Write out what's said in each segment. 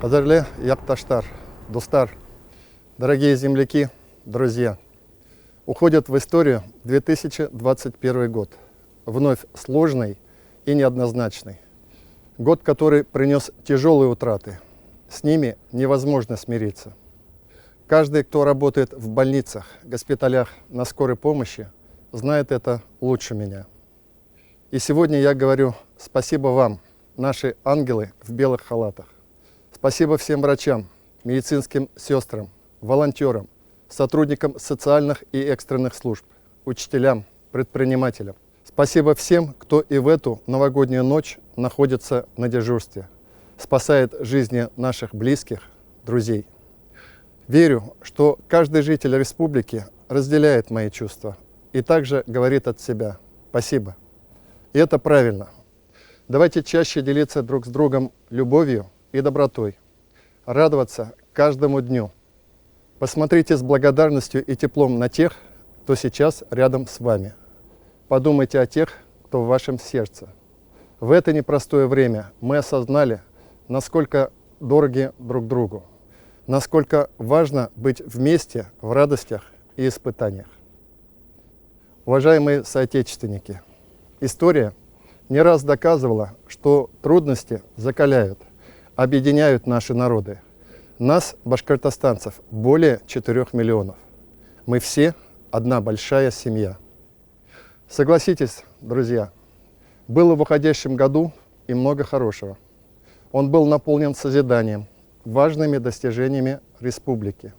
Кадерлі якташтар, достар, дорогие земляки, друзья, уходит в историю 2021 год, вновь сложный и неоднозначный. Год, который принес тяжелые утраты, с ними невозможно смириться. Каждый, кто работает в больницах, госпиталях, на скорой помощи, знает это лучше меня. И сегодня я говорю спасибо вам, наши ангелы в белых халатах. Спасибо всем врачам, медицинским сестрам, волонтерам, сотрудникам социальных и экстренных служб, учителям, предпринимателям. Спасибо всем, кто и в эту новогоднюю ночь находится на дежурстве, спасает жизни наших близких, друзей. Верю, что каждый житель республики разделяет мои чувства и также говорит от себя «спасибо». И это правильно. Давайте чаще делиться друг с другом любовью и добротой, радоваться каждому дню. Посмотрите с благодарностью и теплом на тех, кто сейчас рядом с вами. Подумайте о тех, кто в вашем сердце. В это непростое время мы осознали, насколько дороги друг другу, насколько важно быть вместе в радостях и испытаниях. Уважаемые соотечественники, история не раз доказывала, что трудности закаляют, объединяют наши народы. Нас, башкортостанцев, более 4 миллионов. Мы все одна большая семья. Согласитесь, друзья, было в уходящем году и много хорошего. Он был наполнен созиданием, важными достижениями республики.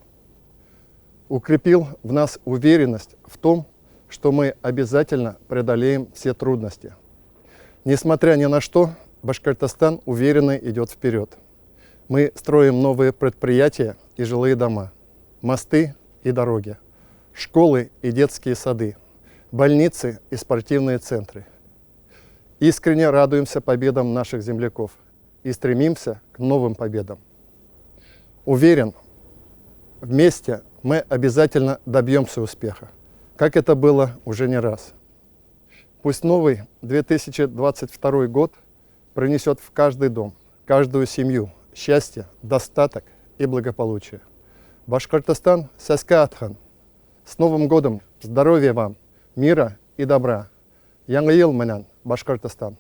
Укрепил в нас уверенность в том, что мы обязательно преодолеем все трудности. Несмотря ни на что, Башкортостан уверенно идет вперед. Мы строим новые предприятия и жилые дома, мосты и дороги, школы и детские сады, больницы и спортивные центры. Искренне радуемся победам наших земляков и стремимся к новым победам. Уверен, вместе мы обязательно добьемся успеха, как это было уже не раз. Пусть новый 2022 год принесет в каждый дом, каждую семью счастье, достаток и благополучие. Башкортостан Сәске Атхан. С Новым годом! Здоровья вам, мира и добра! Яңа ел менән, Башкортостан!